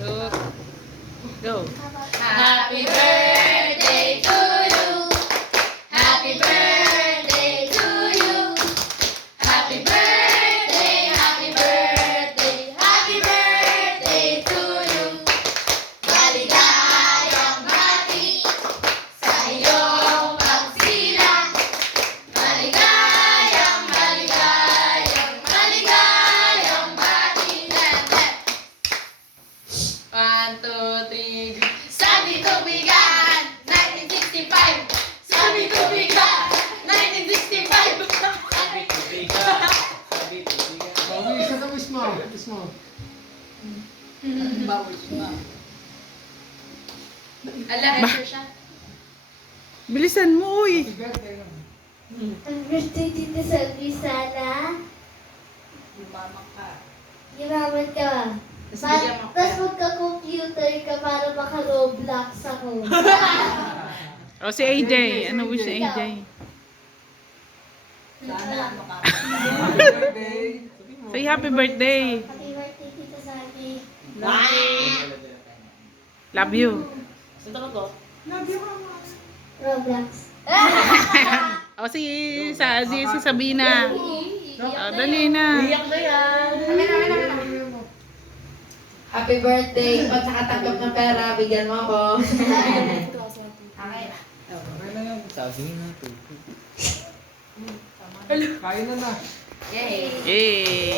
Go. Happy birthday to you. Happy birthday to you. Happy birthday, happy birthday, happy birthday to you. Maligayang bati sa iyong pagsilang. Maligayang, maligayang, maligayang bati. 1, 2, 3. Sabi tubigan, 1965. Sabi tubigan, 1965. Sabi tubigan. Isa na wish mo. Wish mo. Ala, headshot siya. Bilisan mo, uy. Happy birthday. Ang birthday dito sa sana. Yumaman ka. Tapos magka-computer ka para maka-Roblox ako. O, si AJ. Ano wish ni AJ? Happy birthday. Say happy birthday. Happy birthday dito sa akin. Love you. Roblox. O, si Sabina. O, dali na. Happy birthday. Pag nakatanggap ng pera, bigyan mo ako. Okay na yan. Sabi na to. Kain na na. Yay. Yay.